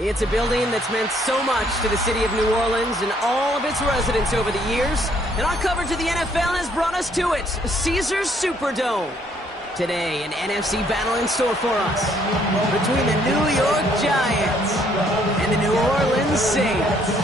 It's a building that's meant so much to the city of New Orleans and all of its residents over the years. And our coverage of the NFL has brought us to it, Caesars Superdome. Today, an NFC battle in store for us between the New York Giants and the New Orleans Saints.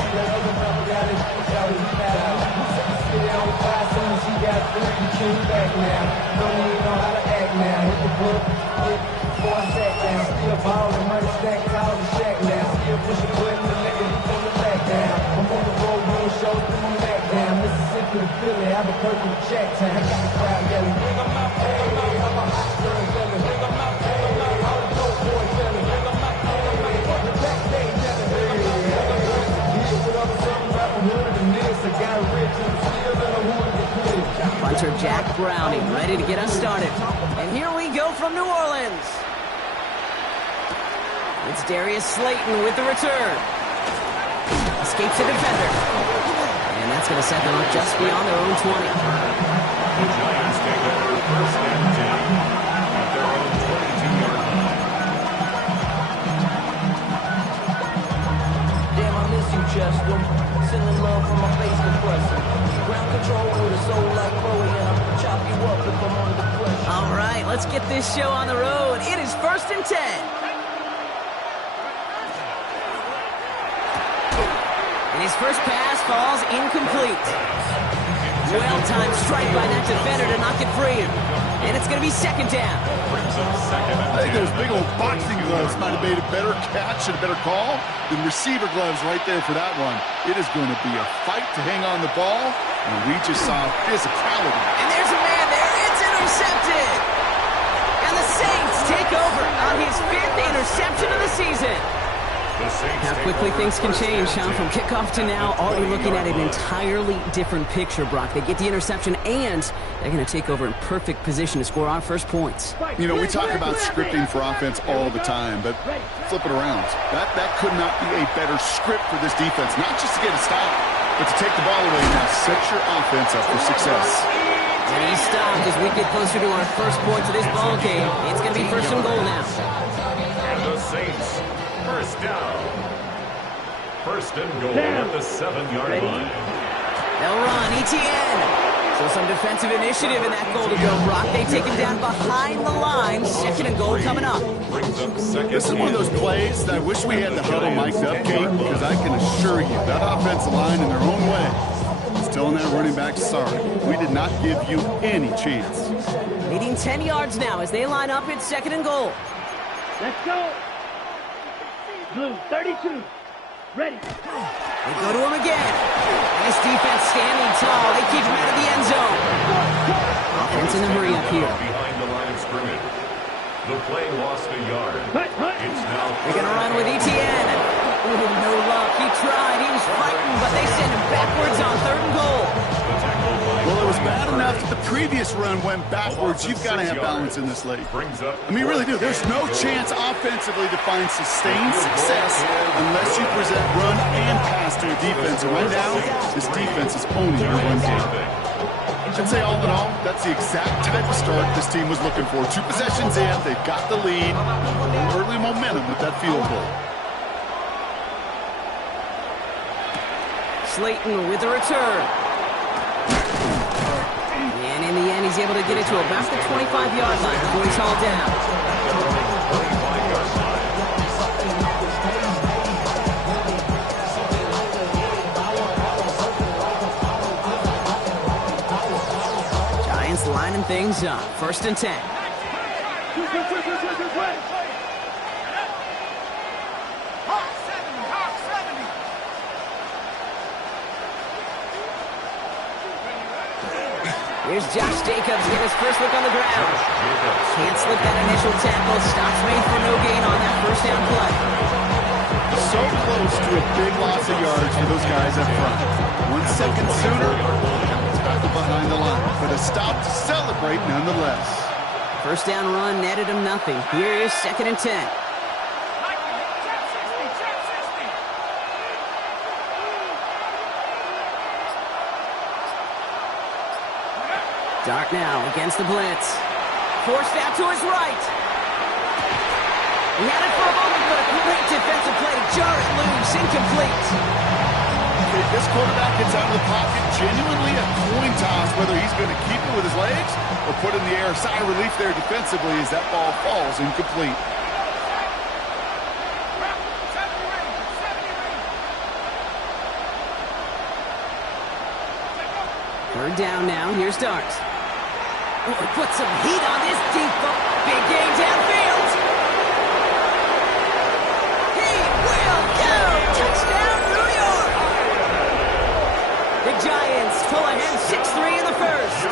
Punter Jack Browning ready to get us started. And here we go from New Orleans. It's Darius Slayton with the return. Escapes the defender. And that's going to set them up just beyond their own 20. The Giants take over first and 10 at their own 22-yard line. Damn, I miss you, Chester. Sending love from my face compressor. Ground control with a soul like Chloe, and I'll chop you up if I'm under pressure. All right, let's get this show on the road. It is first and 10. And his first pass falls incomplete. Well-timed strike by that defender to knock it free. And it's going to be second down. I think those big old boxing gloves might have made a better catch and a better call than receiver gloves right there for that one. It is going to be a fight to hang on the ball, and we just saw physicality. And there's a man there. It's intercepted. And the Saints take over on his 5th interception of the season. How quickly things can change, huh? From kickoff to now, already looking at an entirely different picture, Brock. They get the interception, and they're going to take over in perfect position to score our first points. You know, we talk about scripting for offense all the time, but flip it around. That could not be a better script for this defense, not just to get a stop, but to take the ball away and now set your offense up for success. And he stopped as we get closer to our first points of this ball game. It's going to be first and goal now. And the Saints, first down. First and goal at the 7-yard line. They'll run, ETN. So some defensive initiative in that goal to go, Brock. They take him down behind the line. Second and goal coming up. Brings up second. This is one of those plays that I wish we had the huddle mic'd up, Kate, because I can assure you that offensive line in their own way is telling that running back, sorry, we did not give you any chance. Leading 10 yards now as they line up. It's second and goal. Let's go. Blue, 32. Ready. They go to him again. And this defense standing tall. They keep him out of the end zone. Offense in the hurry up here. Behind the line of scrimmage. The play lost a yard. It's now They're going to run with ETN. Oh, no luck. He tried. He was fighting, but they send him backwards on third and goal. Well, it was bad enough that the previous run went backwards. You've got to have balance in this league. I mean, you really do. There's no chance offensively to find sustained success unless you present run and pass to a defense. And right now, this defense is owning your run game. I'd say all in all, that's the exact type of start this team was looking for. 2 possessions in, they've got the lead, early momentum with that field goal. Slayton with the return. And in the end, he's able to get it to about the 25-yard line before he's hauled down. Giants lining things up. First and 10. Here's Josh Jacobs getting his first look on the ground. Can't slip that initial tackle. Stops made for no gain on that first down play. So close to a big loss of yards for those guys up front. 1 second sooner, tackle behind the line. But a stop to celebrate nonetheless. First down run netted him nothing. Here is second and 10. Dart now against the blitz. Forced out to his right. He had it for a moment, but a great defensive play to jar it loose, incomplete. If this quarterback gets out of the pocket, genuinely a coin toss whether he's going to keep it with his legs or put it in the air. Sigh of relief there defensively as that ball falls incomplete. Third down now. Here's Darks. Oh, put some heat on this deep ball. Big game downfield. He will go. Touchdown, New York. The Giants pull ahead 6-3 in the first.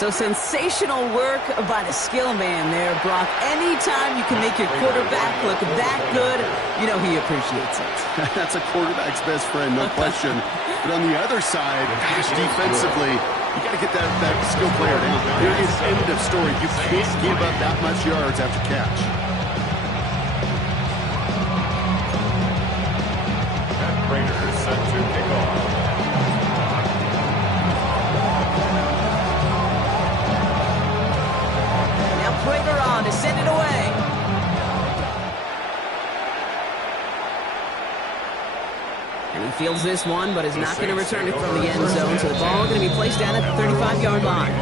So sensational work by the skill man there, Brock. Anytime you can make your quarterback look that good, you know he appreciates it. That's a quarterback's best friend, no question. But on the other side, gosh, defensively, you got to get that skill player down. There is end of story. You can't give up that much yards after catch. And Raiders set to kick off. Now Prater on to send it away. And he fields this one, but is not going to return it from the end zone. So the ball going to be placed down at the 35-yard line.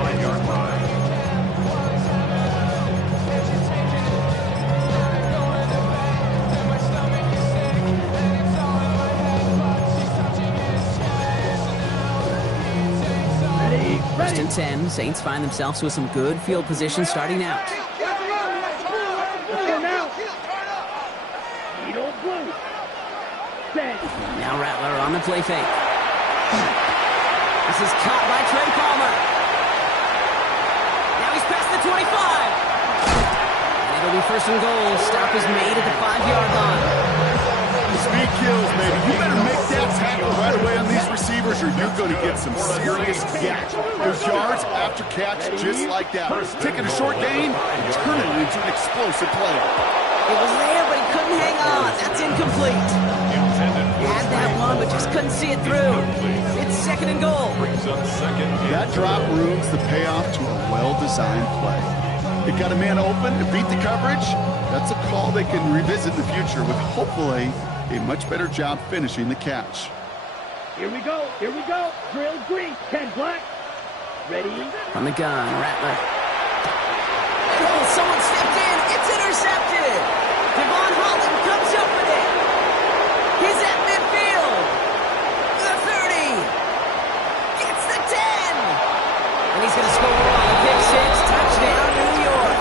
First and 10. Saints find themselves with some good field position starting out. Now Rattler on the play fake. This is caught by Trey Palmer. Now he's past the 25. And it'll be first and goal. Stop is made at the 5-yard line. Speed kills, baby. You better make that tackle right away on these receivers or you're going to get some serious yak. There's yards after catch just like that. Taking a short gain, turning it into an explosive play. It was there, but he couldn't hang on. That's incomplete. Had that one, but just couldn't see it through. It's second and goal. That drop ruins the payoff to a well-designed play. It got a man open to beat the coverage. That's a call they can revisit in the future with hopefully a much better job finishing the catch. Here we go. Here we go. Drill green. 10 black. Ready? From the gun, Rattler. Oh, someone stepped in. It's intercepted. Devon Holland comes up with it. He's at midfield. The 30. Gets the 10. And he's going to score on the pick six. Touchdown, New York.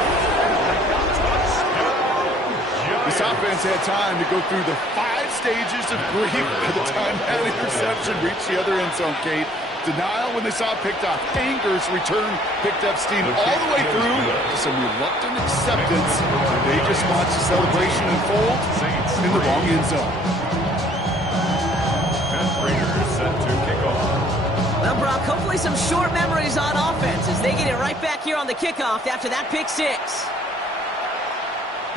This offense had time to go through the 5 stages of grief by the time that interception reached the other end zone, Kate. Denial when they saw it picked off. Anger's return picked up steam all the way through to some reluctant acceptance. They just watched the celebration unfold in the wrong end zone. And Raiders set to kick off. Well, Brock, hopefully some short memories on offense as they get it right back here on the kickoff after that pick six.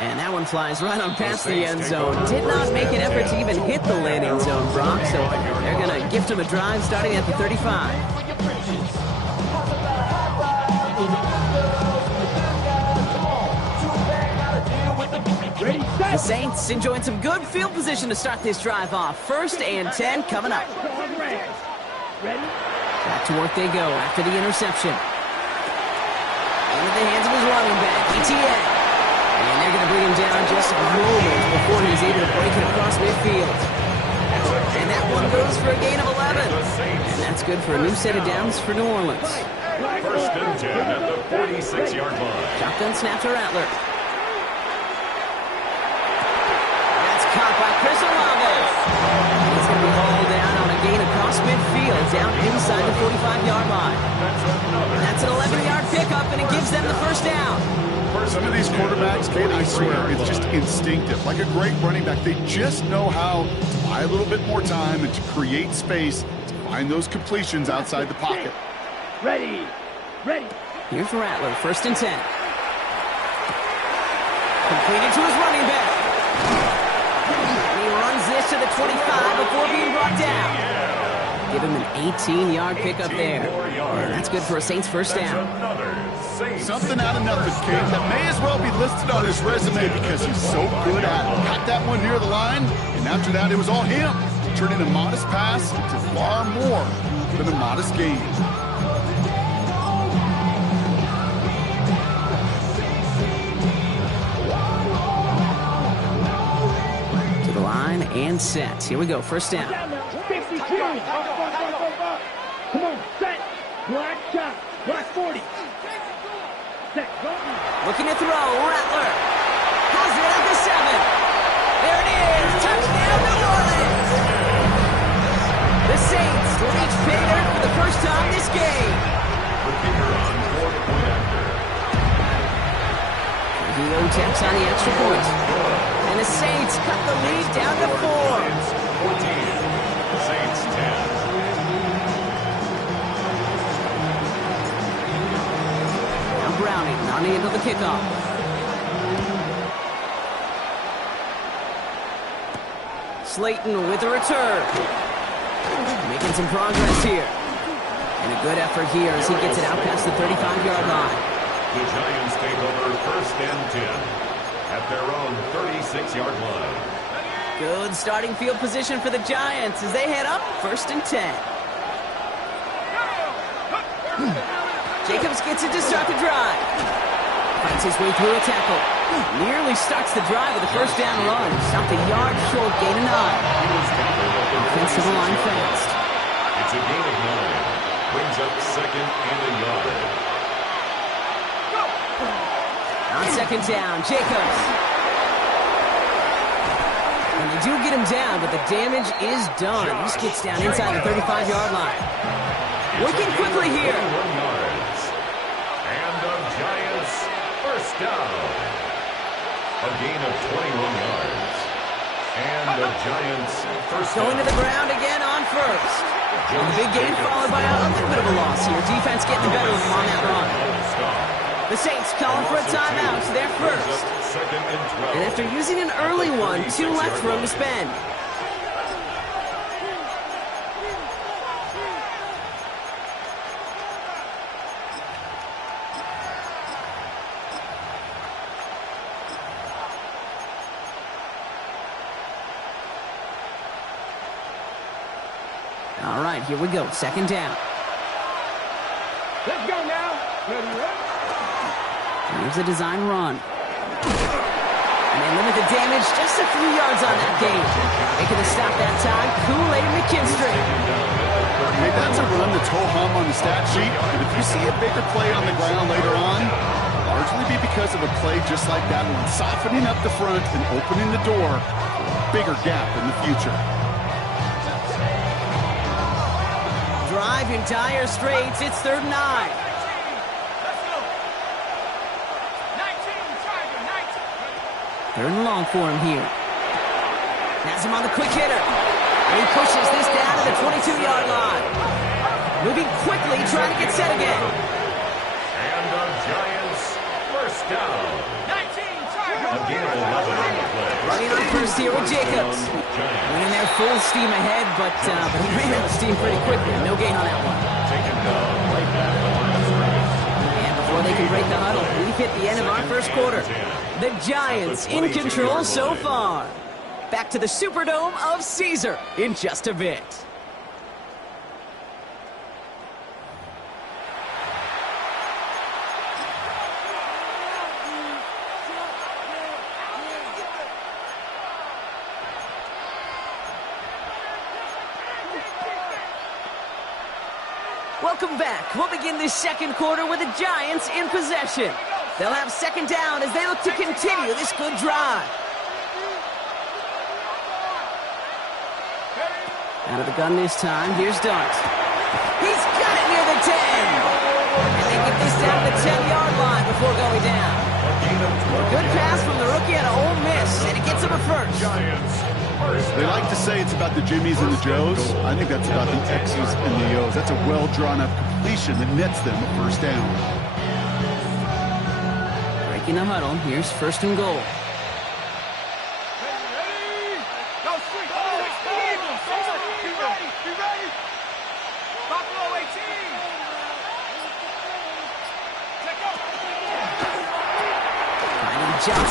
And that one flies right on past the end zone. Did not make an effort to even hit the landing zone, Brock. So they're going to gift him a drive starting at the 35. The Saints enjoying some good field position to start this drive off. First and 10 coming up. Back to work they go after the interception. Into the hands of his running back, ETN. And they're going to bring him down just a moment before he's able to break it across midfield. And that one goes for a gain of 11. And that's good for a new set of downs for New Orleans. First and 10 at the 46-yard line. Shotgun snap to Rattler. That's caught by Chris Olave. He's going to be hauled down on a gain across midfield, down inside the 45-yard line. That's an 11-yard pickup, and it gives them the first down. Some of these quarterbacks, Kate, I swear, it's just instinctive. Like a great running back, they just know how to buy a little bit more time and to create space to find those completions outside the pocket. Ready. Ready. Here's Rattler, first and 10. Completed to his running back. And he runs this to the 25 before being brought down. Give him an 18-yard pickup there. And that's good for a Saints first down. Something out of nothing, King. That may as well be listed on his resume because he's so good at it. Got that one near the line, and after that, it was all him. Turning a modest pass into far more than a modest gain. To the line and set. Here we go, first down. 52. Come on, set. Black shot. Black 40. Set. Go. Looking to throw. Rattler has it at the 7. There it is. Touchdown, New Orleans. The Saints reach pay dirt for the first time this game. Gio taps on the extra point. And the Saints cut the lead down to 4. 14. Saints 10. Browning mounting into the kickoff. Slayton with a return. Making some progress here. And a good effort here as he gets it out past the 35-yard line. The Giants take over first and 10 at their own 36-yard line. Good starting field position for the Giants as they head up first and 10. Jacobs gets it to start the drive. Finds his way through a tackle. Nearly starts the drive with a first down run. Stopped a yard short, gain of 9. Offensive line fast. It's a gain of 9. Brings up second and a yard. On second down, Jacobs. And they do get him down, but the damage is done. He just gets down inside the 35-yard line. Working quickly here. Giants first down. A gain of 21 yards. And the Giants first down. Going to the ground again on first. And the big gain followed by a little bit of a loss here. Defense getting the better of them on that run. The Saints calling for a timeout, so they're first. And after using an early one, 2 left for him to spend. All right, here we go. Second down. Let's go now. Here's a design run. And they limit the damage just a few yards on that gain. Making the stop that time, Kool-Aid McKinstry. Hey, that's a run that's ho-hum on the stat sheet. But if you see a bigger play on the ground later on, largely be because of a play just like that one, softening up the front and opening the door for a bigger gap in the future. Drive in dire straits. It's 3rd and 9. Third and long for him here. Has him on the quick hitter. And he pushes this down to the 22-yard line. Moving quickly, trying to get set again. And the Giants first down. Again, 11 on the play. Running on first here with Jacobs. Winning there full steam ahead, but he ran out of steam pretty quickly. No gain on that one. Taken down right back on the screen. And before they can break the huddle, we've hit the end of our first quarter. The Giants in control so far. Back to the Superdome of Caesar in just a bit. Welcome back. We'll begin this second quarter with the Giants in possession. They'll have second down as they look to continue this good drive. Out of the gun this time. Here's Dart. He's got it near the 10. And they get this down to the 10-yard line before going down. Good pass from the rookie out of Ole Miss, and it gets him a first. They like to say it's about the Jimmies and the Joes. I think that's about the X's and the O's. That's a well-drawn-up completion that nets them a first down. Breaking the huddle. Here's first and goal.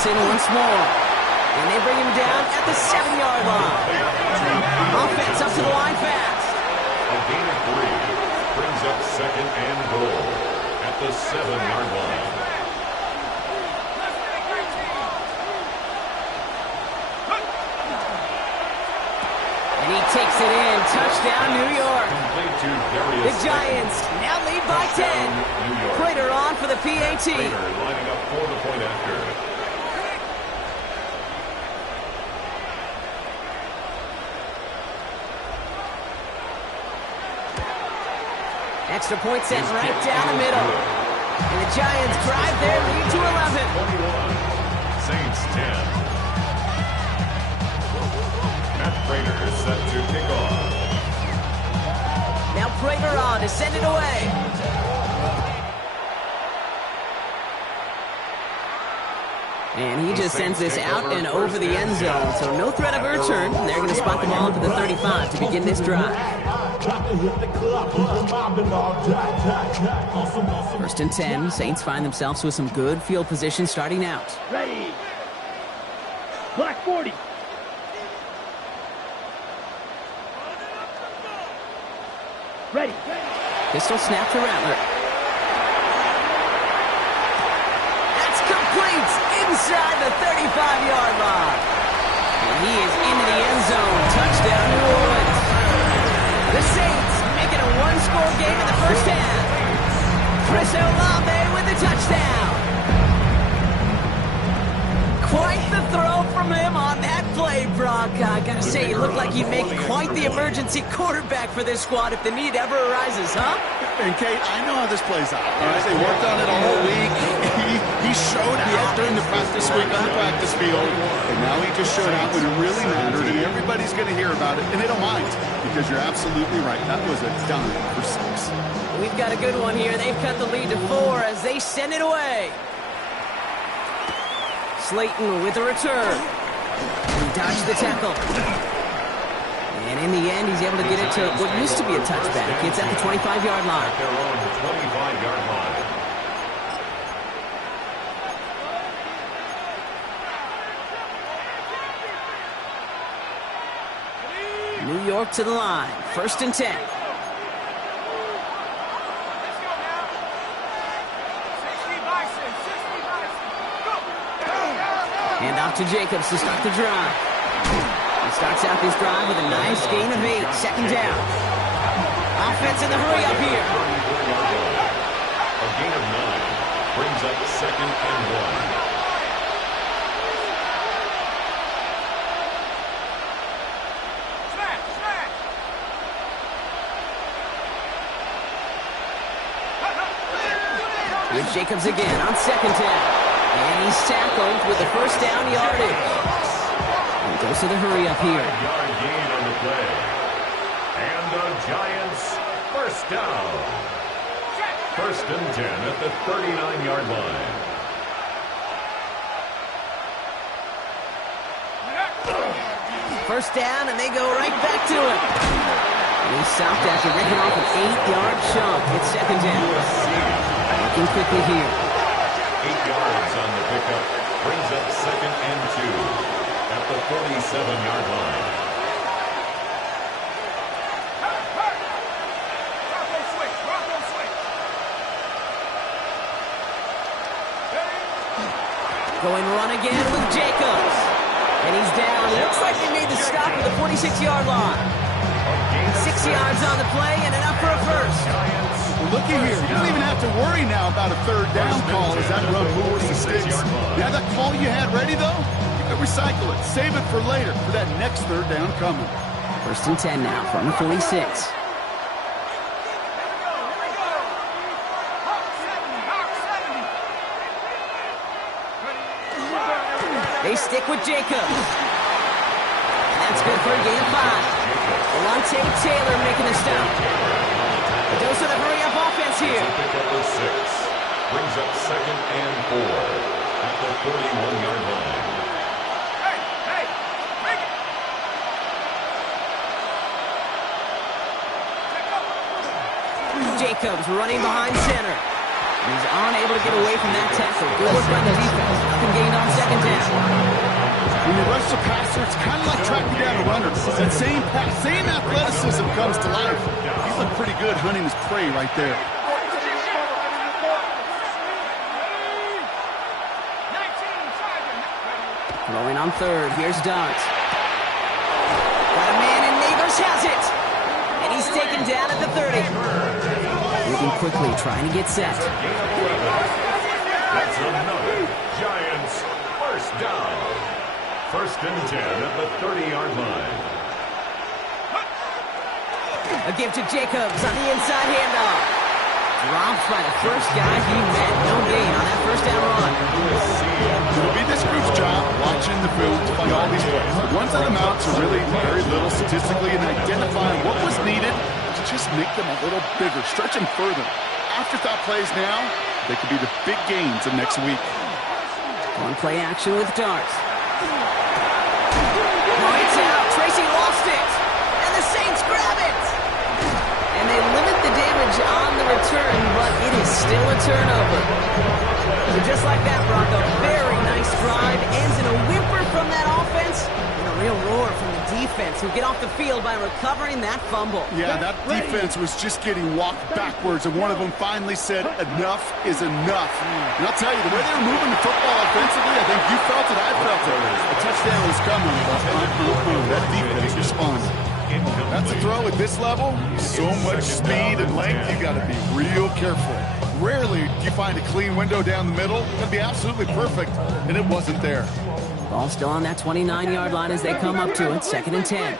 Robinson once more. And they bring him down at the 7-yard line. Offense up to the line fast. A gain of 3 brings up second and goal at the 7-yard line. And he takes it in. Touchdown, New York. Complete to Darius The Giants now lead by 10. Prater on for the PAT. Prater lining up for the point after. Extra point sent right down the middle. And the Giants drive their lead to 11. 21. Saints 10. Matt Prater is set to kick off. Now Prater on to send it away. And he just sends this out and over the end zone. So no threat of a return. They're going to spot the ball up to the 35 to begin this drive. First and 10. Saints find themselves with some good field position starting out. Ready. Black 40. Ready. Pistol snap to Rattler. That's complete inside the 35-yard line. And he is into the end zone. Touchdown, New Orleans. The Saints make it a one-score game in the first half. Chris Olave with the touchdown. Quite the throw from him on that play, Brock. I gotta say, he looked like he'd make quite the emergency quarterback for this squad if the need ever arises, huh? And Kate, I know how this plays out. All right, they worked on it all week. He showed out during the practice week on the practice field, and now he just showed out when it really mattered, and everybody's going to hear about it, and they don't mind, because you're absolutely right. That was a dime for 6. We've got a good one here. They've cut the lead to 4 as they send it away. Slayton with a return. He dodged the tackle. And in the end, he's able to get it to what used to be a touchback. It's at the 25-yard line. Their own 25-yard line. New York to the line. First and 10. And off to Jacobs to start the drive. He starts out this drive with a nice gain of 8. Second down. Offense in the hurry up here. A gain of 9 brings up second and 1. Here's Jacobs again on second down. And he's tackled with the first down yardage. And goes to the hurry up here. 5-yard gain on the play. And the Giants first down. First and 10 at the 39-yard line. First down, and they go right back to it. And he's stopped after ripping off an 8-yard chunk. It's second down. Looking quickly here. 8 yards on the pickup. Brings up second and 2 at the 47-yard line. Going run again with Jacobs. And he's down. Looks like they made the stop at the 46-yard line. 6 yards on the play and enough for a first. Well, looky here. You don't even have to worry now about a third down call as that run moves the sticks. You have that call you had ready, though? You can recycle it. Save it for later for that next third down coming. First and 10 now from the 46. They stick with Jacobs. That's good for a gain of 5. Alontae Taylor making the stop. But those are the hurry-up offense here. Pick up with 6. Brings up second and 4 at the 41-yard line. Jacobs running behind center. He's unable to get away from that tackle. Good work by the defense. Nothing gained on second down. When you rush the passer, it's kind of like tracking down a runner. That same athleticism comes to life. He's looked pretty good hunting his prey right there. Throwing on third. Here's Dodds. Got a man, and Neighbors has it. And he's taken down at the 30. Moving quickly, trying to get set. That's another Giants first down. First and 10 at the 30-yard line. A give to Jacobs on the inside handoff. Dropped by the first guy he met. No gain on that first down run. It'll be this group's job watching the film to find all these plays. The ones that amount to really very little statistically and identifying what was needed to just make them a little bigger, stretch them further. Afterthought plays now, they could be the big gains of next week. On play action with Darts. Points out. Tracy lost it. And the Saints grab it. And they limit the damage on the return, but it is still a turnover. So just like that, Brock, a very nice drive ends in a whimper from that offense and a real roar from the defense who get off the field by recovering that fumble. Yeah, that defense was just getting walked backwards, and one of them finally said, enough is enough. And I'll tell you, the way they were moving the football offensively, I think you felt it, I felt it. A touchdown was coming, but that defense responded. That's a throw at this level. So much speed and length, you got to be real careful. Rarely do you find a clean window down the middle. That'd be absolutely perfect, and it wasn't there. Ball still on that 29-yard line as they come up to it. Second and 10.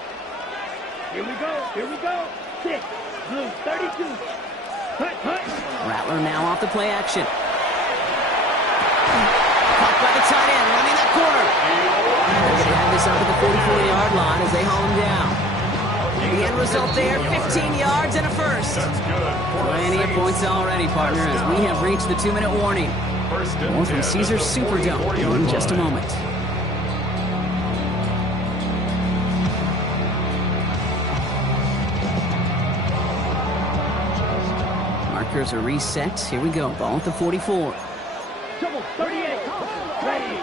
Here we go. 6, blue 32. Hut. Rattler now off the play action. Caught by the tight end, running that corner. They're going to have this up at the 44-yard line as they haul him down. The end result there, 15 yards and a first. Plenty of points already, partner, as we have reached the 2-minute warning. More from Caesars Superdome in just a moment. Markers are reset. Here we go. Ball at the 44. Double 38. Ready.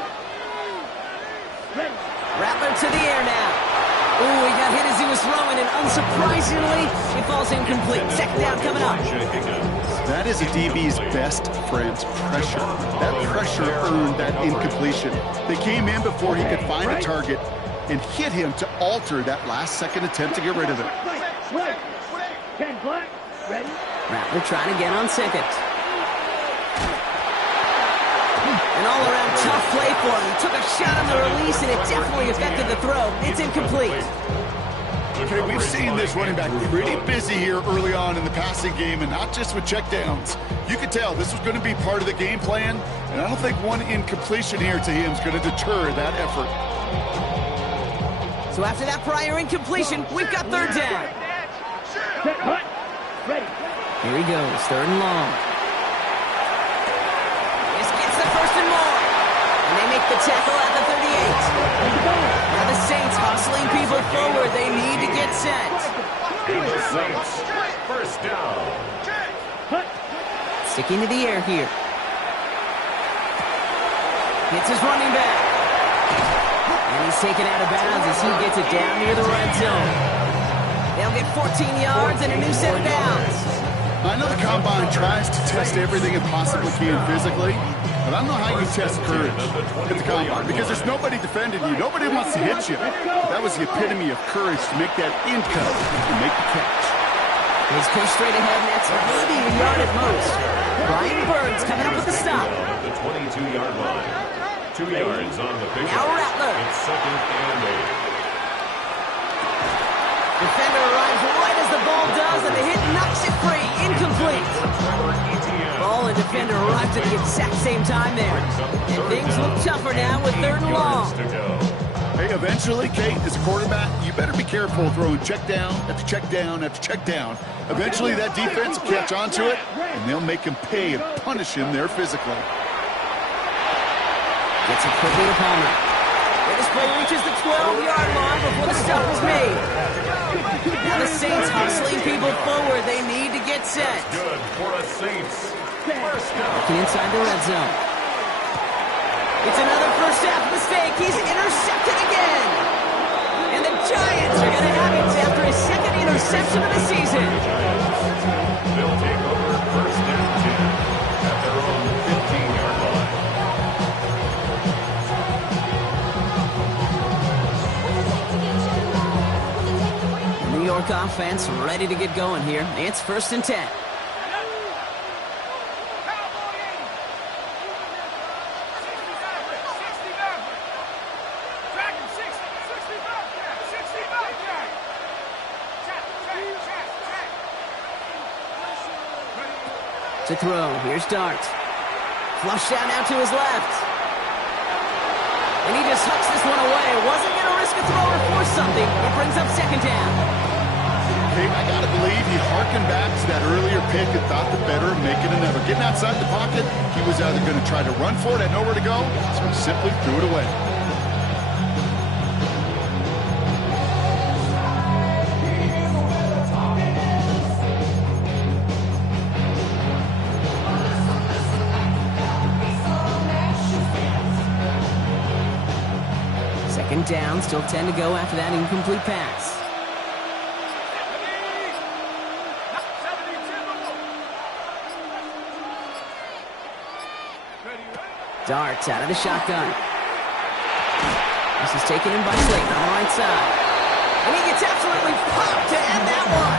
Rattler to the air now. Ooh, he got hit as he was throwing, and unsurprisingly, it falls incomplete. Second down coming up. That is a DB's best friend, pressure. That pressure earned that incompletion. They came in before he could find a target and hit him to alter that last-second attempt to get rid of it. Right. 10 black. Ready. Rattler trying to get on second. An all-around tough play for him. He took a shot on the release, and it definitely affected the throw. It's incomplete. Okay, we've seen this running back pretty busy here early on in the passing game, and not just with checkdowns. You could tell this was going to be part of the game plan, and I don't think one incompletion here to him is going to deter that effort. So after that prior incompletion, we've got third down. Set, hut. Ready. Here he goes, third and long. This gets the first and more. And they make the tackle at the 38. Now the Saints hustling people forward. They need to get set. The Saints first down. Sticking to the air here. Hits his running back. And he's taken out of bounds as he gets it down near the red zone. They'll get 14 yards and a new set of downs. I know the Combine tries to test everything it possibly can physically, but I don't know how you test courage at the Combine because there's nobody defending you. Nobody wants to hit you. That was the epitome of courage to make that in cut and make the catch. He's pushed straight ahead, and that's maybe a yard at most. Brian Burns coming up with the stop. The 22-yard line. 2 yards on the pickup. Now Rattler. It's second and 8. Defender arrives right as the ball does, and the hit knocks it free. Incomplete. Ball and defender arrived at the exact same time there. And things look tougher now with third and long. Hey, eventually, Kate, as a quarterback, you better be careful throwing check down after check down after check down. Eventually, that defense will catch on to it, and they'll make him pay and punish him there physically. Gets it quickly to Palmer. This play reaches the 12-yard line before the stop is made. Now the Saints hustling people forward. They need to get set. Good for a Saints Looking inside the red zone. It's another first half mistake. He's intercepted again. And the Giants are going to have it after his second interception of the season. They'll take over first and 10 at their own 15-yard line. The New York offense ready to get going here. It's first and 10. To throw, here's Dart. Flush down now to his left. And he just hucks this one away. Wasn't going to risk a throw or force something. It brings up second down. Hey, I got to believe he harkened back to that earlier pick and thought the better of making another. Getting outside the pocket, he was either going to try to run for it, had nowhere to go, so he simply threw it away. Second down, still 10 to go after that incomplete pass. Dart out of the shotgun. This is taken in by Slayton on the right side. And he gets absolutely popped to end that one.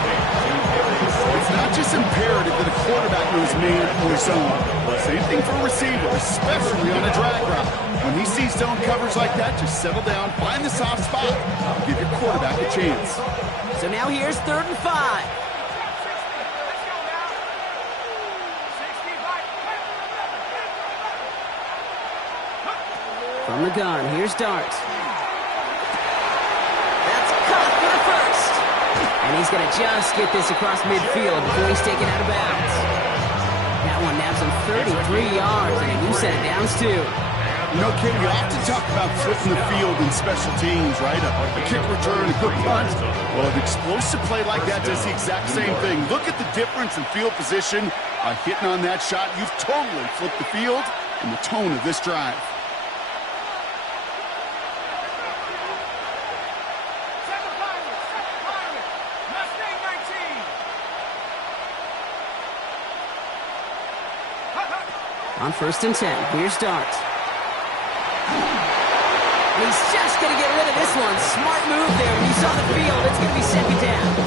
It's not just imperative that a quarterback knows man or zone. Same thing for a receiver, especially on a drag route. When he sees zone coverage like that, just settle down, find the soft spot, give your quarterback a chance. So now here's 3rd and 5. From the gun, here's Dart. That's caught for the first. And he's going to just get this across midfield before he's taken out of bounds. That one nabs him 33 yards, and a new set of downs, too. You know, Ken, you often talk about flipping the field in special teams, right? A kick return, a good punt. Well, an explosive play like that does the exact same thing. Look at the difference in field position. By hitting on that shot, you've totally flipped the field and the tone of this drive. On 1st and 10, here's Dart. And he's just going to get rid of this one. Smart move there. When you saw the field, it's going to be second down.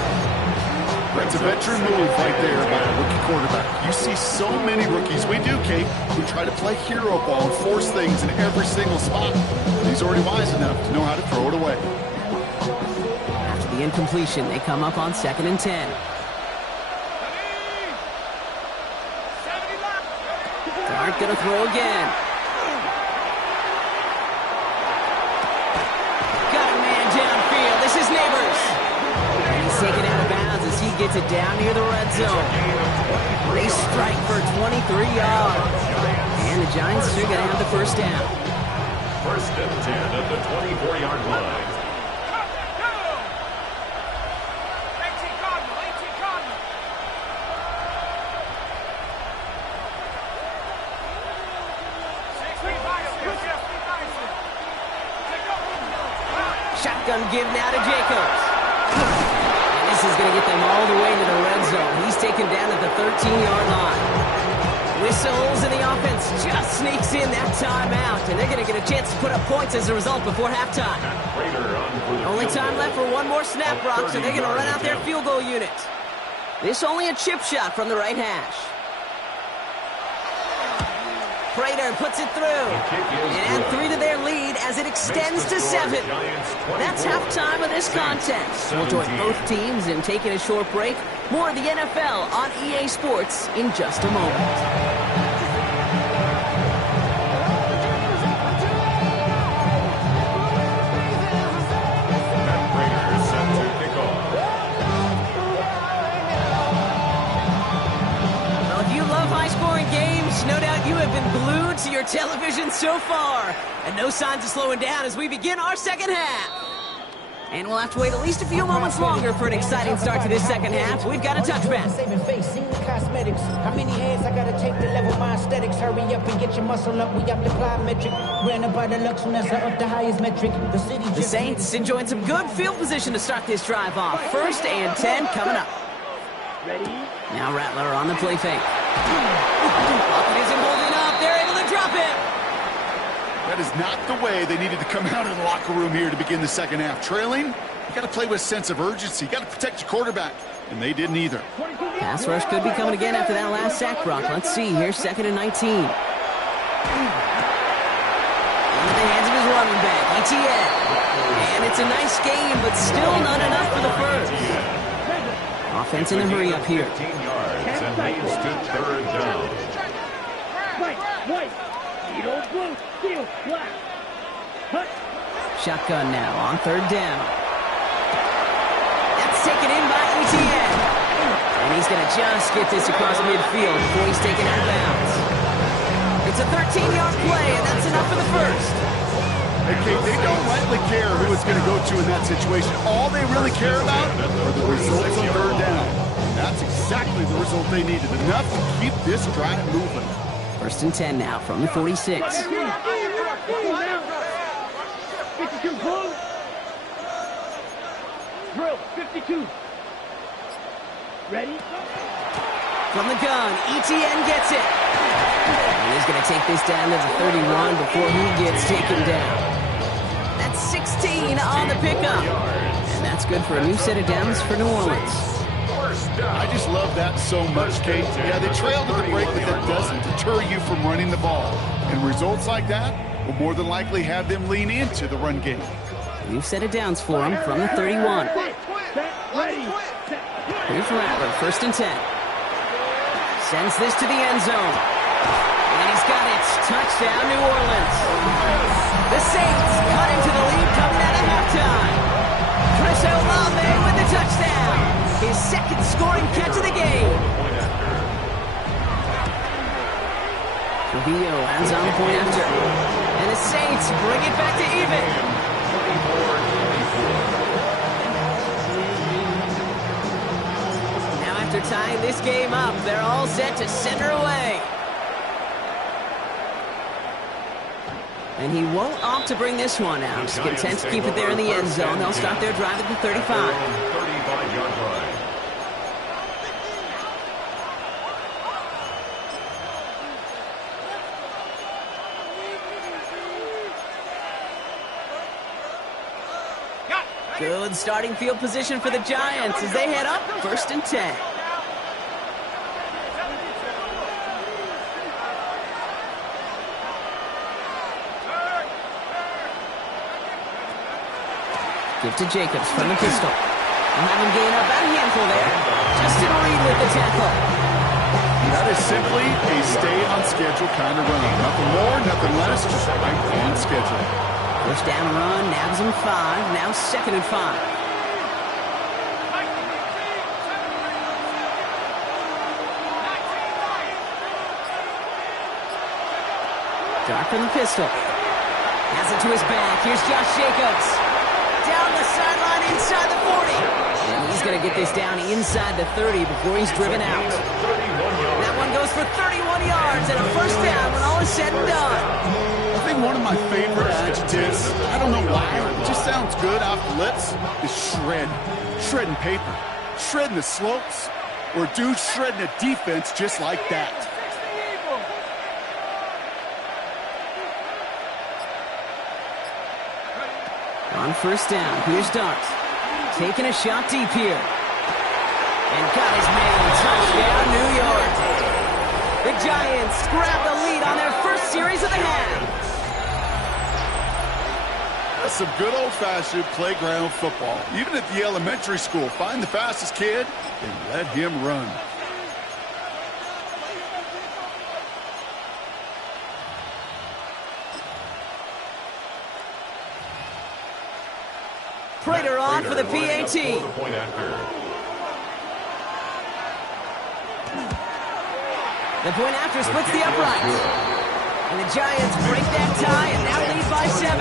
That's a veteran move right there by a rookie quarterback. You see so many rookies, we do, Kate, who try to play hero ball and force things in every single spot. He's already wise enough to know how to throw it away. After the incompletion, they come up on 2nd and 10. Dart gonna throw again. Got a man downfield. This is Neighbors. And he's taken out of bounds as he gets it down near the red zone. They strike for 23 yards. And the Giants are gonna have the first down. 1st and 10 at the 24-yard line. Shotgun give now to Jacobs. And this is going to get them all the way into the red zone. He's taken down at the 13-yard line. Whistles, and the offense just sneaks in that timeout. And they're going to get a chance to put up points as a result before halftime. Only time left for one more snap, Brock, so they're going to run out their field goal unit. This only a chip shot from the right hash. Prater puts it through and add 3 to their lead as it extends to 7. That's halftime of this contest. We'll join both teams in taking a short break. More of the NFL on EA Sports in just a moment. High-scoring games, no doubt you have been glued to your television so far. And no signs of slowing down as we begin our second half. And we'll have to wait at least a few moments longer for an exciting start to this second half. We've got a touchback. Saving face, seen the cosmetics. How many heads I gotta take to level my aesthetics? Hurry up and get your muscle up. We up the plyometric. Ran up by the Lux when that's up the highest metric. The Saints enjoying some good field position to start this drive off. 1st and 10 coming up. Ready? Now Rattler on the play fake. Pocket isn't holding up. They're able to drop it. That is not the way they needed to come out of the locker room here to begin the second half. Trailing, you got to play with a sense of urgency. You got to protect your quarterback, and they didn't either. Pass rush could be coming again after that last sack, Brock. Let's see. Here's 2nd and 19. Into the hands of his running back, ETN. And it's a nice game, but still not enough for the first. Offense in a hurry up here. 15 yards and leads to 3rd down. White. Yellow, blue, steel, black. Hut. Shotgun now on 3rd down. That's taken in by ETN. And he's going to just get this across midfield before he's taken out of bounds. It's a 13-yard play, and that's enough for the first. Hey, Kate, they don't lightly care who it's going to go to in that situation. All they really care about are the results on 3rd down. And that's exactly the result they needed. Enough to keep this drive moving. 1st and 10 now from the 46. 52 close. Drill, 52. Ready? From the gun, ETN gets it. And he's going to take this down to the 31 before he gets taken down. That's 16 on the pickup. And that's good for a new set of downs for New Orleans. I just love that so much, Kate. Yeah, they trailed at the break, but that doesn't deter you from running the ball. And results like that will more than likely have them lean into the run game. New set of downs for him from the 31. Here's Rattler, 1st and 10. Sends this to the end zone. And he's got it. Touchdown, New Orleans. The Saints cut into the lead coming out of halftime. Chris Olave with the touchdown. His 2nd scoring catch of the game. Trujillo ends on the point after. And the Saints bring it back to even. Now after tying this game up, they're all set to center away. And he won't opt to bring this one out. He's content to keep it there in the end zone. They'll start their drive at the 35. 35-yard line. Good starting field position for the Giants as they head up 1st and 10. Give to Jacobs from the pistol. We'll have him gain up about a handful there. Justin Reed with the tackle. That is simply a stay-on-schedule kind of run. Nothing more, nothing less, just right on schedule. 1st down run, nabs him 5, now 2nd and 5. Dark from the pistol. Has it to his back. Here's Josh Jacobs. Down the sideline inside the 40. And he's going to get this down inside the 30 before he's driven out. That one goes for 31 yards and a 1st down when all is said and done. I think one of my favorite adjectives, I don't know why, it just sounds good off the lips, is shred. Shredding paper. Shredding the slopes. Or a dude shredding a defense just like that. On 1st down, here's Dart. Taking a shot deep here. And got his man. Touchdown, New York. The Giants grab the lead on their 1st series of the half. That's some good old-fashioned playground football. Even at the elementary school, find the fastest kid and let him run. Prater on for the PAT. The point after splits the uprights. And the Giants break that tie and now lead by 7.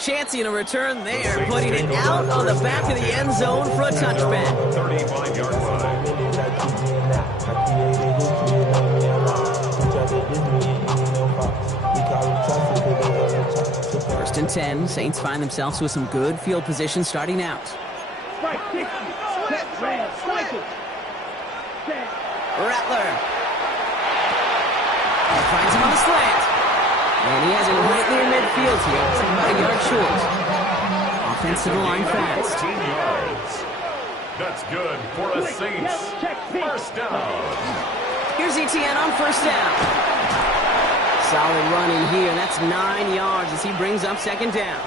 chancey in a return there, putting it out on the back of the end zone for a touchback. 35-yard line. First and 10. Saints find themselves with some good field position starting out. Rattler. Finds him on the slant. And he has it right near midfield here. It's about a yard short. Offense to the line fast. 14 yards. That's good for a Saints first down. Here's Etienne on first down. Solid running here. That's 9 yards as he brings up second down.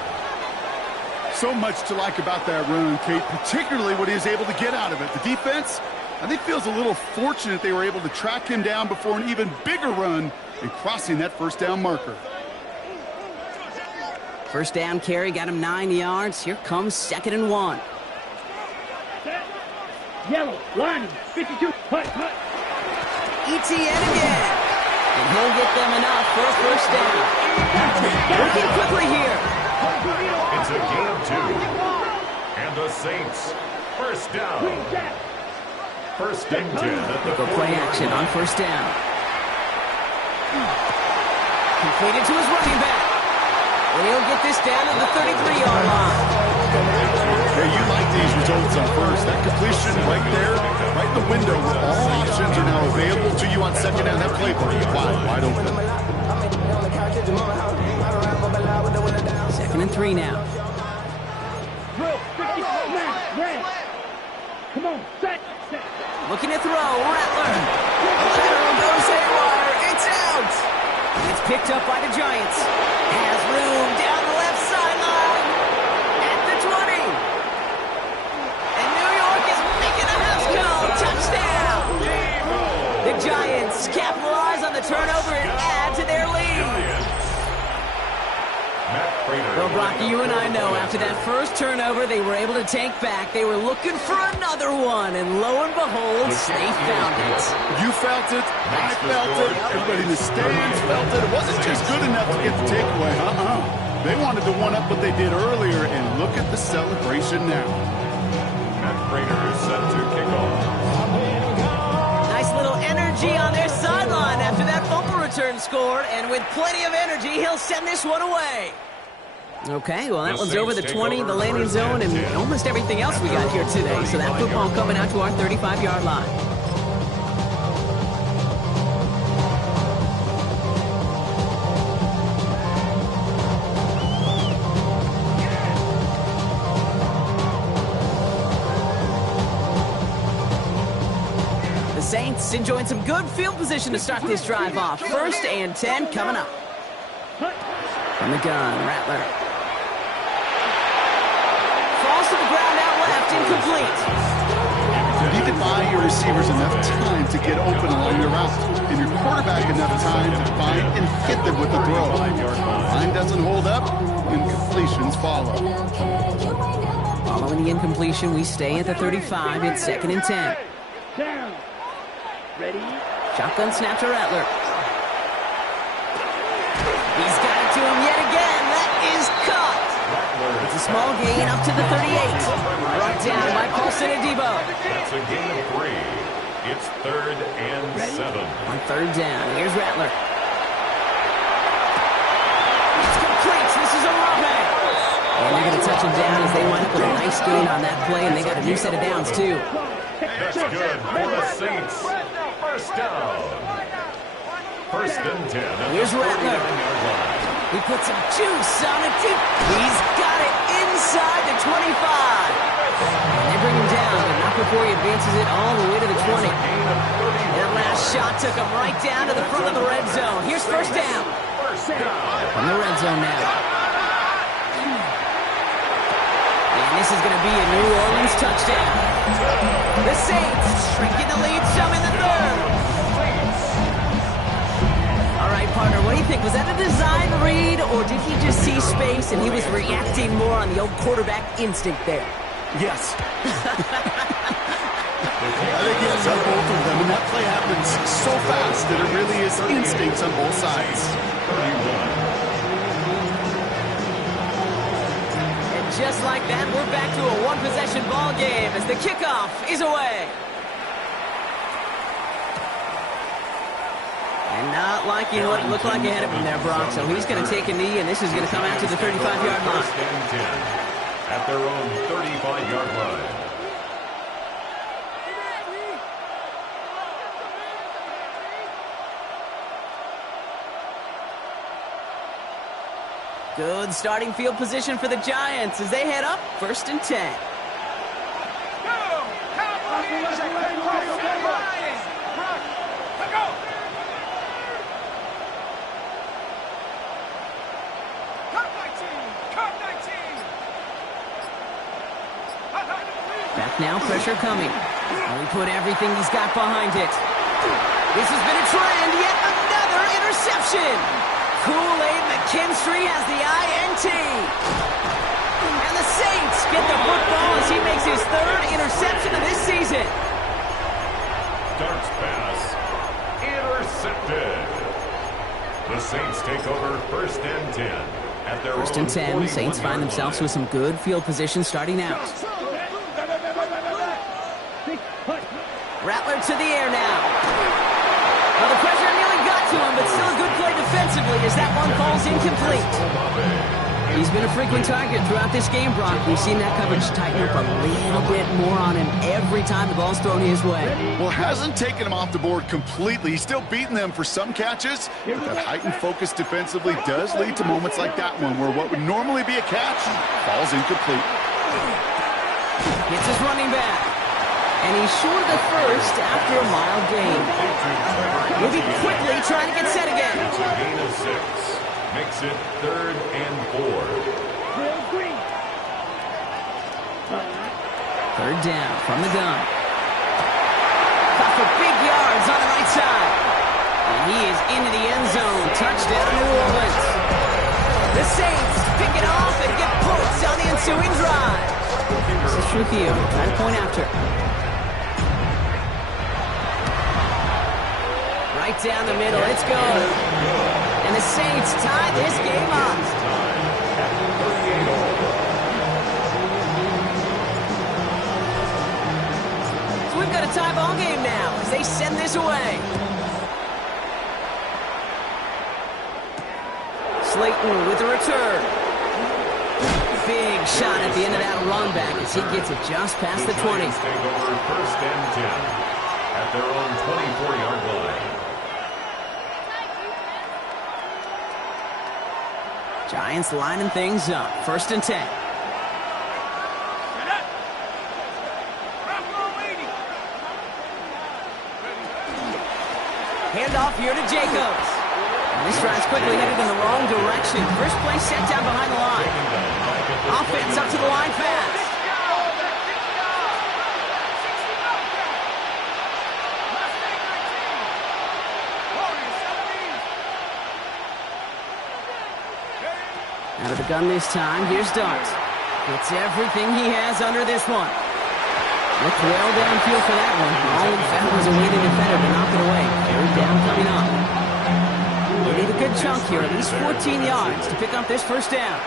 So much to like about that run, Kate, particularly what he was able to get out of it. The defense, I think, feels a little fortunate they were able to track him down before an even bigger run and crossing that first down marker. First down carry got him 9 yards. Here comes 2nd and 1. Yellow, line, 52, hut. Etienne again. And he'll get them enough for a first down. Working quickly here. It's a gain of 2. And the Saints first down. First and 10 at the Go play action on first down. Completed to his running back. And he'll get this down to the 33-yard line. Hey, you like these results on first. That completion right there, right in the window where all options are now available to you on second down. That playbook is wide open. 2nd and 3 now. Come on, set. Looking to throw, Rattler. Lateral goes haywire. It's out. It's picked up by the Giants. Has room down the left sideline. At the 20. And New York is making a house call. Touchdown. The Giants capitalize on the turnover and add to their lead. Well, Brocky, you and I know after that first turnover they were able to take back. They were looking for another one, and lo and behold, they found it. You felt it, I felt it, everybody in the stands felt it. It wasn't just good enough to get the takeaway. They wanted to one-up what they did earlier, and look at the celebration now. Matt Prater is set to kick off. Nice little energy on their sideline after that fumble return scored, and with plenty of energy, he'll send this one away. Okay, well, that one's over the 20, the landing zone, and almost everything else we got here today. So that football coming out to our 35-yard line. The Saints enjoying some good field position to start this drive off. 1st and 10 coming up. From the gun, Rattler. Falls to the ground out left, incomplete. You need to buy your receivers enough time to get open along the route, and your quarterback enough time to find and hit them with the throw. Line doesn't hold up, incompletions follow. Following the incompletion, we stay at the 35. It's 2nd and 10. Down. Ready? Shotgun snap to Rattler. He's got it to him yet again. That is caught. It's a small gain up to the 38. Brought down by Paulson Adebo. That's a gain of 3. It's 3rd and 7. On 3rd down, here's Rattler. It's complete. This is Olave. And they're going to touch him down as they wind up with a nice gain on that play, and they got a new set of downs, too. That's good for the Saints. First down. 1st and 10. Here's Rattler. He puts some juice on it, too. He's got it inside the 25. And they bring him down, but not before he advances it all the way to the 20. That last shot took him right down to the front of the red zone. Here's first down. From the red zone now. And this is going to be a New Orleans touchdown. The Saints shrinking the lead some in the 3rd. All right, partner, what do you think? Was that a design read, or did he just see space and he was reacting more on the old quarterback instinct there? Yes. I think yes on both of them, and that play happens so fast that it really is instincts on both sides. just like that, we're back to a one-possession ball game as the kickoff is away. And not liking what it looked like ahead of him there, Brock. So he's going to take a knee, and this is going to come out to the 35-yard line. First and 10 at their own 35-yard line. Good starting field position for the Giants as they head up 1st and 10. Back now, pressure coming. And we put everything he's got behind it. This has been a trend, yet another interception. Kool-Aid McKinstry has the INT. And the Saints get the football as he makes his 3rd interception of this season. Darts pass. Intercepted. The Saints take over 1st and 10 at their 1st and 10, Saints find themselves with some good field position starting out. Rattler to the air now. Well, the pressure nearly got to him, but still a good play defensively as that one falls incomplete. He's been a frequent target throughout this game, Brock. We've seen that coverage tighten up a little bit more on him every time the ball's thrown his way. Well, hasn't taken him off the board completely. He's still beating them for some catches, but that heightened focus defensively does lead to moments like that one where what would normally be a catch falls incomplete. Gets his running back. And he's short of the first after a mild gain. Moving quickly, trying to get set again. It's a gain of 6. Makes it 3rd and 4. 3rd down from the gun. Caught for big yards on the right side. And he is into the end zone. Touchdown, New Orleans. The Saints pick it off and get points on the ensuing drive. This is Trujillo, trying to point after. Right down the middle, it's good. And the Saints tie this game up. So we've got a tie ball game now as they send this away. Slayton with a return. Big shot at the end of that run back as he gets it just past the 20. Take over 1st and 10 at their own 24-yard line. Giants lining things up. 1st and 10. Handoff here to Jacobs. And this drive's quickly headed in the wrong direction. First play set down behind the line. Offense up to the line fast. Out of the gun this time, here's Dart. Gets everything he has under this one. Looked well downfield for that one. All he found was a waiting defender to knock it away. 3rd down coming up. They need a good chunk here, at least 14 yards to pick up this 1st down.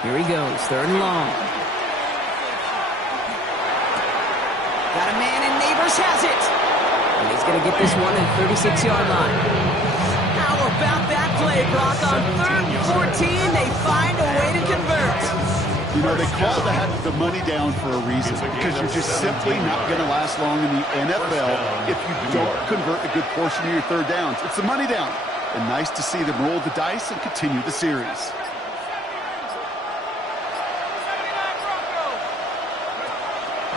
Here he goes, 3rd and long. Got a man, and Neighbors has it. And he's going to get this one at the 36-yard line. How about that play, Brock? On 3rd and 14, they find a way to convert. You know, they call that the money down for a reason, because you're just simply not going to last long in the NFL if you don't convert a good portion of your 3rd downs. It's the money down. And nice to see them roll the dice and continue the series.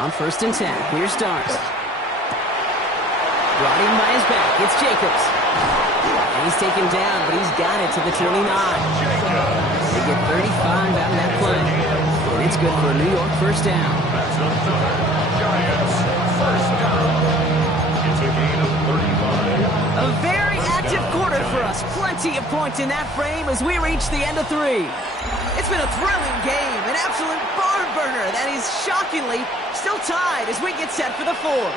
On 1st and 10, here's Dart. Brought in by his back, it's Jacobs. And he's taken down, but he's got it to the 29. They get 35 out of that play. And it's good for a New York 1st down. That's a Giants There's plenty of points in that frame as we reach the end of 3. It's been a thrilling game, an absolute barn burner that is shockingly still tied as we get set for the 4th.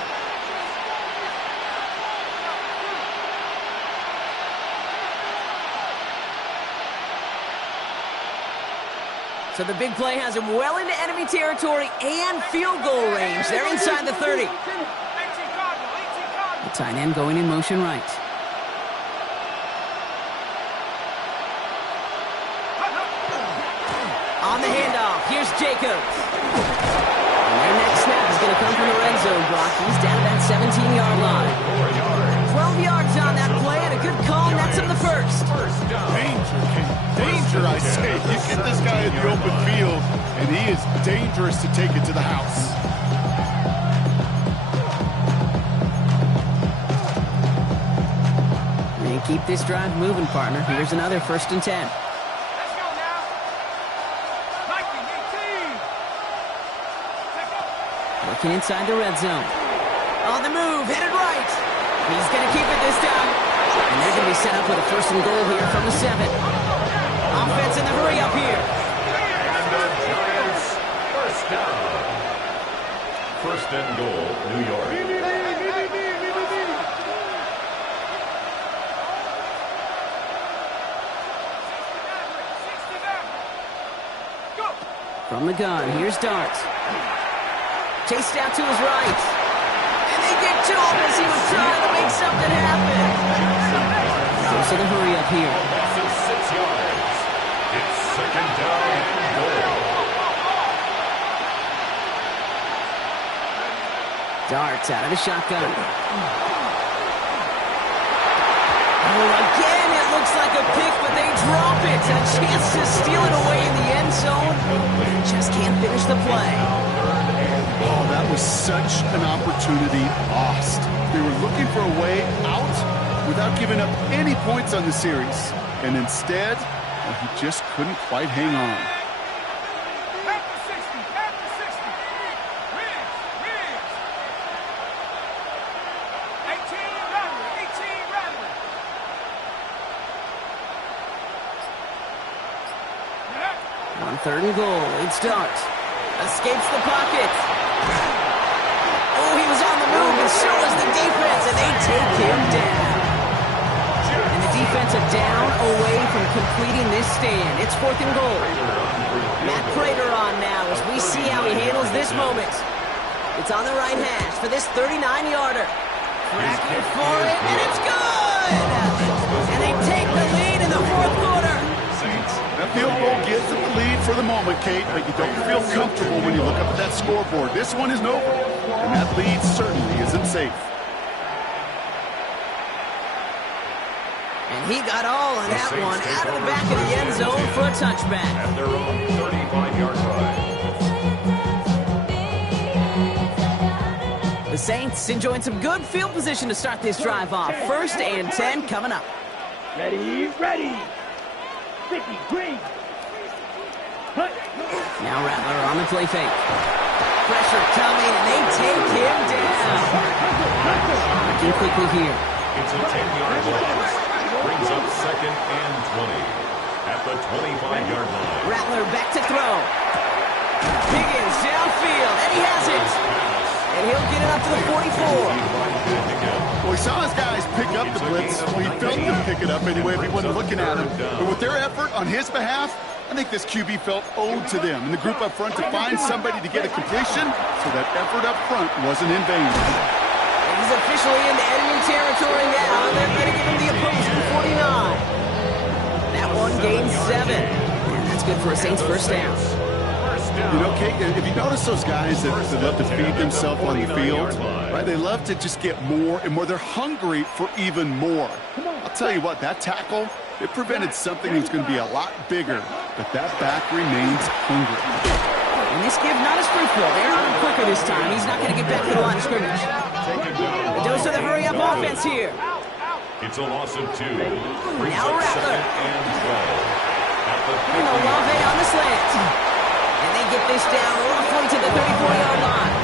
So the big play has him well into enemy territory and field goal range. They're inside the 30. The tight end going in motion right. On the handoff, here's Jacobs. And their next snap is going to come from the red zone block. He's down at that 17-yard line. 12 yards on that play and a good call nets him the first. Danger, I say. You get this guy in the open field, and he is dangerous to take it to the house. And keep this drive moving, partner. Here's another 1st and 10. Working inside the red zone. On the move, headed right. He's going to keep it this time. And they're going to be set up with a 1st and goal here from the 7. Offense in the hurry up here. And the Giants, 1st down. 1st and goal, New York. From the gun, here's Dart. Chased out to his right. And they get to him as he was trying to make something happen. Goes to the hurry up here. Loss of 6 yards. It's 2nd down and goal. Darts out of the shotgun. Oh, again, it looks like a pick, but they drop it. A chance to steal it away in the end zone. Just can't finish the play. Oh, that was such an opportunity lost. They were looking for a way out without giving up any points on the series. And instead, well, he just couldn't quite hang on. On 3rd and goal, it's Dart. Escapes the pocket. Oh, he was on the move, and so was the defense, and they take him down. And the defensive down away from completing this stand. It's 4th and goal. Matt Prater on now as we see how he handles this moment. It's on the right hash for this 39-yarder. Cracking for it, and it's good! And they take the lead in the 4th quarter. That field goal gives them the lead for the moment, Kate, but you don't feel comfortable when you look up at that scoreboard. This one isn't over, and that lead certainly isn't safe. And he got all on that one out of the back of the end zone for a touchback. At their own 35-yard line. The Saints enjoying some good field position to start this drive off. 1st and 10 coming up. Ready, ready. Sticky, green. Now Rattler on the play fake. Pressure coming, and they take him down. Working quickly here. It's a 10-yard loss. Brings up 2nd and 20 at the 25-yard line. Rattler back to throw. Higgins downfield, and he has it. And he'll get it up to the 44. Well, he saw his guys pick up the blitz. Well, he felt them pick it up anyway if he wasn't looking at him. But with their effort on his behalf, I think this QB felt owed to them and the group up front to find somebody to get a completion, so that effort up front wasn't in vain. He's officially in the enemy territory now, and they're going to give him the opposing 49. That one gains 7. And that's good for a Saints 1st down. You know, Kate, if you notice those guys that love to feed themselves on the field, right? They love to just get more and more. They're hungry for even more. I'll tell you what, that tackle, it prevented something that was going to be a lot bigger, but that back remains hungry. And this give not as fruitful. They're on him quicker this time. He's not going to get back to the line of scrimmage. The dose of the hurry-up offense here. It's a loss of 2. Now Rattler. 2nd and 12. At the And Olave on the slant. And they get this down roughly to the 34-yard line.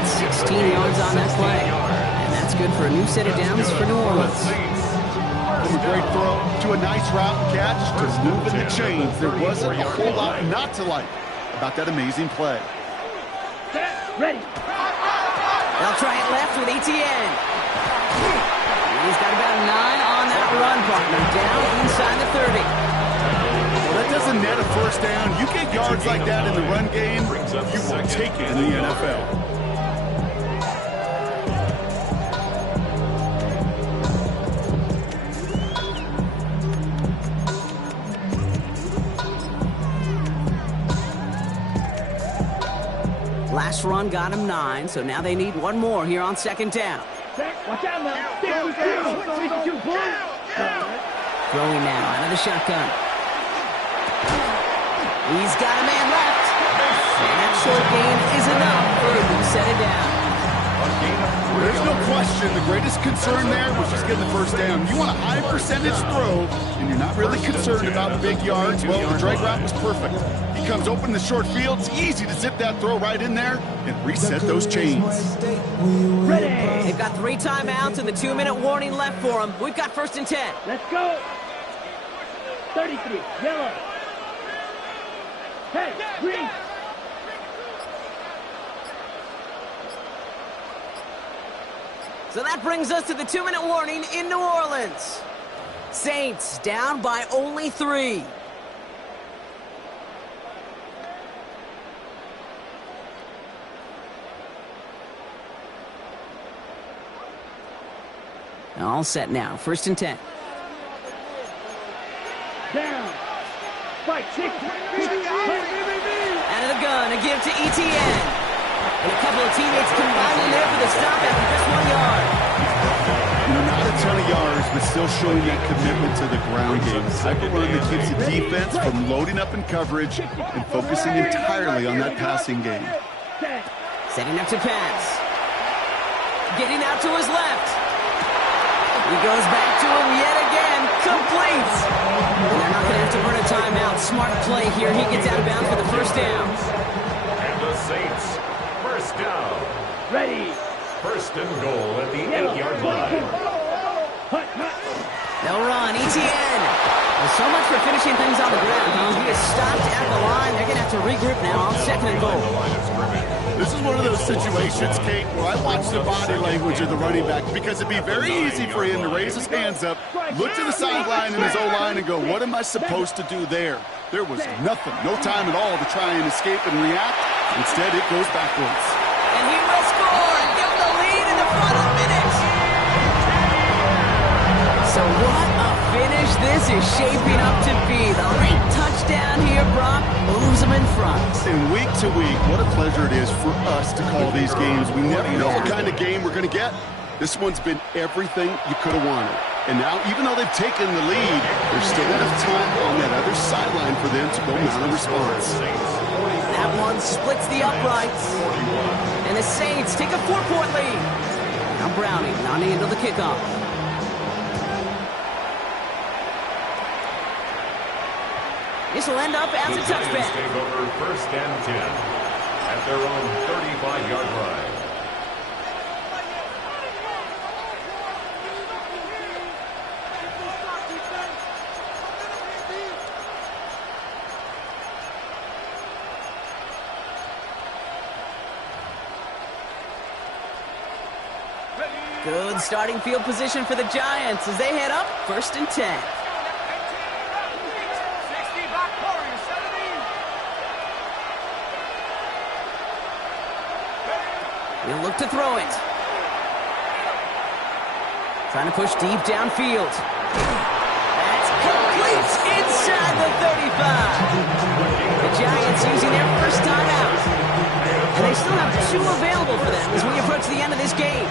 It's 16 yards on that play. And that's good for a new set of downs for New Orleans. The from a great throw to a nice route and catch to moving the chains. There wasn't a whole lot not to like about that amazing play. Ready. They'll try it left with Etienne. He's got about 9 on that run, partner. Down inside the 30. Well, that doesn't net a first down. You get yards like that in the run game, you will take it in the NFL. Last run got him 9, so now they need one more here on second down. Watch out now. 52, blue. Throwing now out of the shotgun. He's got a man left. And that short gain is enough for him to set it down. There's no question the greatest concern there was just getting the first down. You want a high percentage throw, and you're not really concerned about big yards. Well, the drag route was perfect. He comes open in the short field. It's easy to zip that throw right in there and reset those chains. Ready. They've got 3 timeouts and the 2-minute warning left for them. We've got 1st and 10. Let's go. 33, yellow. Hey, green. So that brings us to the 2-minute warning in New Orleans. Saints down by only 3. All set now. 1st and 10. Down. Fight, 6. Out of the gun, a give to Etienne. And a couple of teammates combining there for the stop after just 1 yard. You know, not a ton of yards, but still showing that commitment to the ground game. The type of run that keeps the defense from loading up in coverage and focusing entirely on that passing game. Setting up to pass. Getting out to his left. He goes back to him yet again. Complete. And they're not going to have to burn a timeout. Smart play here. He gets out of bounds for the first down. And the Saints, first down. Ready. 1st and goal at the 8-yard line. They'll run. Etienne. Well, so much for finishing things on the ground, huh? He is stopped at the line. They're going to have to regroup now on 2nd and goal. This is one of those situations, Kate, where I watch the body language of the running back because it'd be very easy for him to raise his hands up, look to the sideline in his O-line and go, what am I supposed to do there? There was nothing, no time at all to try and escape and react. Instead, it goes backwards. And he will score and give the lead in the final minutes. So what a finish this is shaping up to be. The late touchdown here, Brock, moves them in front. And week to week, what a pleasure it is for us to call these games. We never know what kind of game we're going to get. This one's been everything you could have wanted. And now, even though they've taken the lead, there's still enough time on that other sideline for them to go mount a response. That one splits the uprights. And the Saints take a 4-point lead. Now Browning nodding into the kickoff. This will end up as a touchback. Take over 1st and 10 at their own 35-yard line. Good starting field position for the Giants as they head up 1st and 10. He'll look to throw it. Trying to push deep downfield. That's complete inside the 35. The Giants using their first timeout. And they still have 2 available for them as we approach the end of this game.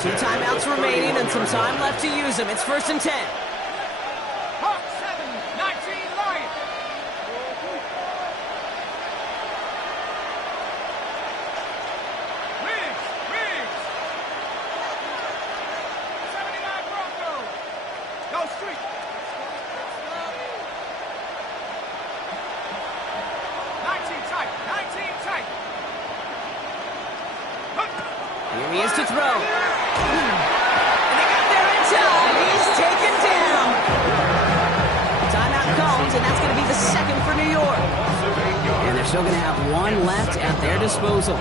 2 timeouts remaining and some time left to use them. It's 1st and 10. Hawk 7, 19 Lions. Riggs. 79 Broncos. Go Street. 19 tight. Here he is to throw. And they got there in time. He's taken down. second for New York. And they're still going to have one left at their disposal.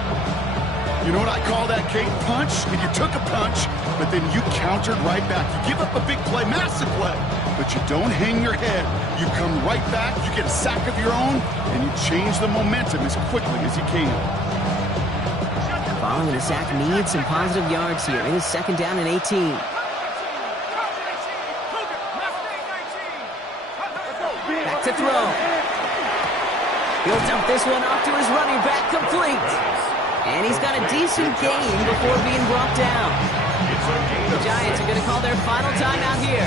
You know what I call that, Kate? Punch. And you took a punch, but then you countered right back. You give up a big play, massive play, but you don't hang your head. You come right back, you get a sack of your own, and you change the momentum as quickly as you can. Following the sack needs some positive yards here. It is second down and 18. Back to throw. He'll dump this one off to his running back, complete. And he's got a decent gain before being brought down. The Giants are going to call their final timeout here.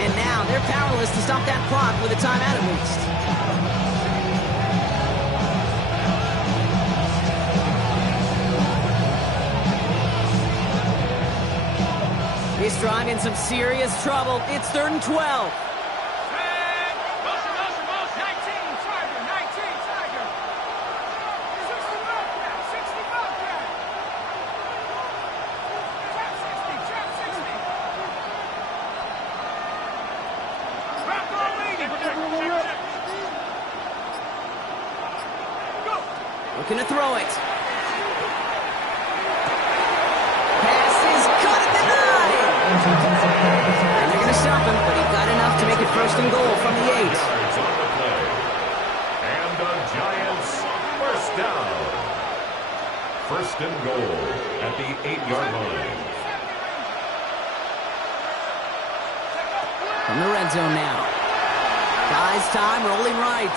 And now they're powerless to stop that clock with a timeout at least. He's trying in some serious trouble. It's 3rd and 12. Looking to throw it. Pass is caught at the 9. And they're going to stop him, but he got enough to make it 1st and goal from the 8. And the Giants first down. 1st and goal at the 8-yard line. From the red zone now. Buys time, rolling right.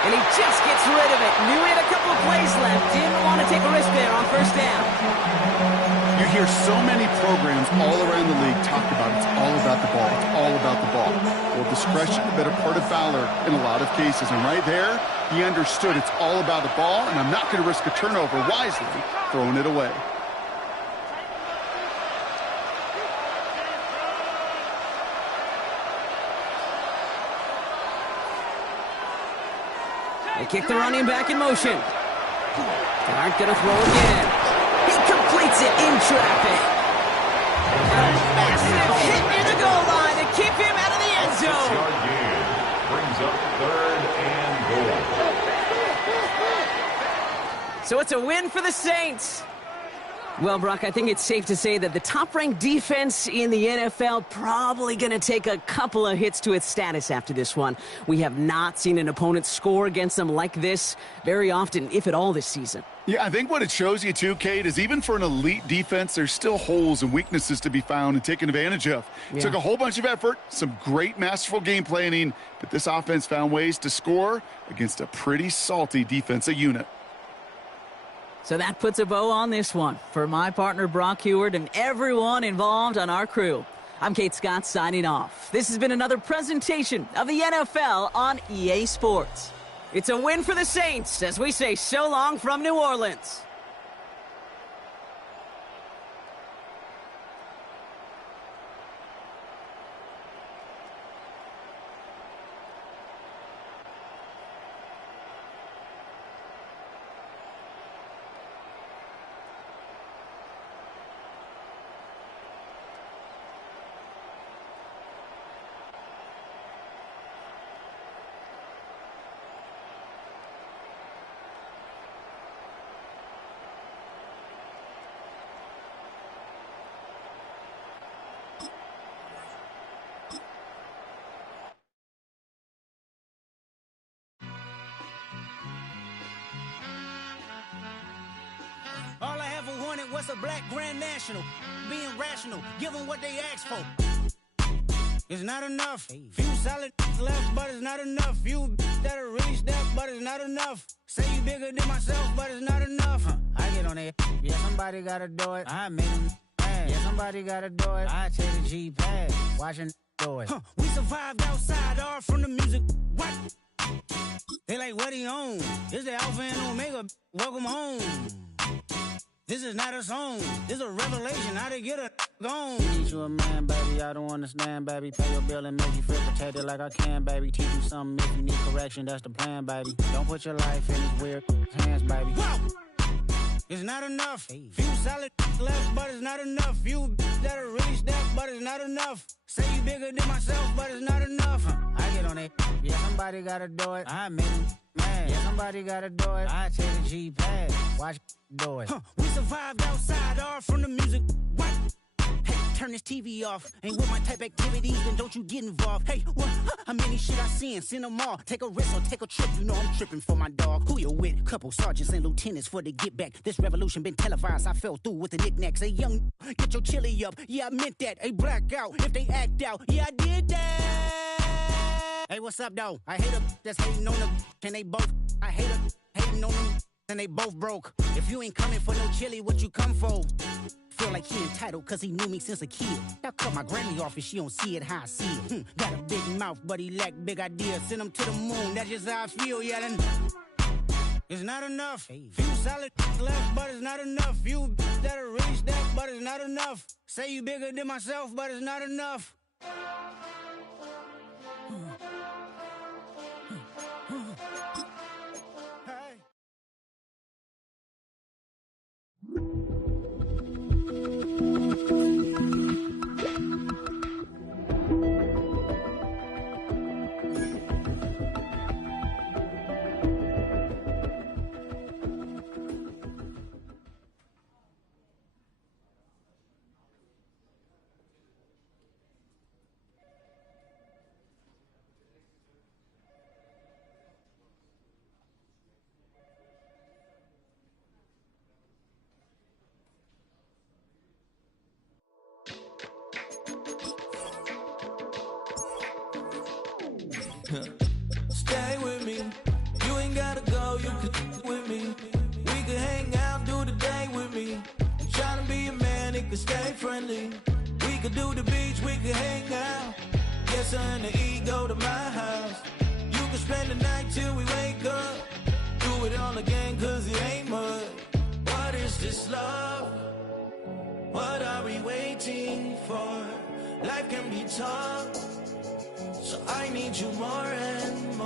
And he just gets rid of it. Knew he had a couple of plays left. Didn't want to take a risk there on 1st down. You hear so many programs all around the league talk about it's all about the ball. It's all about the ball. Well, discretion, a better part of valor in a lot of cases. And right there, he understood it's all about the ball, and I'm not going to risk a turnover, wisely throwing it away. They kick the running back in motion. They aren't going to throw again. He completes it in traffic. A massive hit near the goal line to keep him out of the end zone. Brings up 3rd and goal. So it's a win for the Saints. Well, Brock, I think it's safe to say that the top-ranked defense in the NFL probably going to take a couple of hits to its status after this one. We have not seen an opponent score against them like this very often, if at all, this season. Yeah, I think what it shows you, too, Kate, is even for an elite defense, there's still holes and weaknesses to be found and taken advantage of. It took a whole bunch of effort, some great masterful game planning, but this offense found ways to score against a pretty salty defensive unit. So that puts a bow on this one. For my partner, Brock Huard, and everyone involved on our crew, I'm Kate Scott signing off. This has been another presentation of the NFL on EA Sports. It's a win for the Saints as we say so long from New Orleans. All I ever wanted was a black Grand National. Being rational, give them what they ask for. It's not enough. Few solid left, but it's not enough. Few that'll reach that, but it's not enough. Say you bigger than myself, but it's not enough. I get on it. Yeah, somebody gotta do it. I made them mad. Yeah, somebody gotta do it. I take the G-Pad. Watching do it. We survived outside, all from the music. What? They like, what he on? It's the Alpha and Omega. Welcome home. This is not a song. This is a revelation. How to get a gone. Teach you a man, baby. I don't understand, baby. Pay your bill and make you feel protected like I can, baby. Teach you something if you need correction. That's the plan, baby. Don't put your life in these weird hands, baby. Whoa! It's not enough. Few solid left, but it's not enough. Few that'll really step, but it's not enough. Say you bigger than myself, but it's not enough. I get on it. Yeah, somebody gotta do it. I make them mad. Yeah, somebody gotta do it. I take the G-pad. Watch do it. We survived outside, all from the music. What? Hey, turn this TV off. Ain't with my type activities, then don't you get involved. Hey, what? How many shit I seen? Send them all. Take a risk or take a trip. You know I'm tripping for my dog. Who you with? Couple sergeants and lieutenants for the get back. This revolution been televised. I fell through with the knickknacks. Hey, young, get your chili up. Yeah, I meant that. Hey, black out if they act out. Yeah, I did that. Hey, what's up, though? I hate them that's hating on them. And they both. I hate them hating on them. And they both broke. If you ain't coming for no chili, what you come for? Feel like he entitled cause he knew me since a kid. I cut my granny off and she don't see it how I see it. Got a big mouth, but he lack big ideas. Send him to the moon, that's just how I feel, yeah. Then it's not enough. Few solid left, but it's not enough. Few that'll really step, but it's not enough. Say you bigger than myself, but it's not enough. Stay with me. You ain't gotta go, you could with me. We could hang out, do the day with me. I'm trying to be a man, it could stay friendly. We could do the beach, we could hang out. Yes, her and the E go to my house. You could spend the night till we wake up. Do it all again, cause it ain't mud. What is this love? What are we waiting for? Life can be tough, so I need you more and more.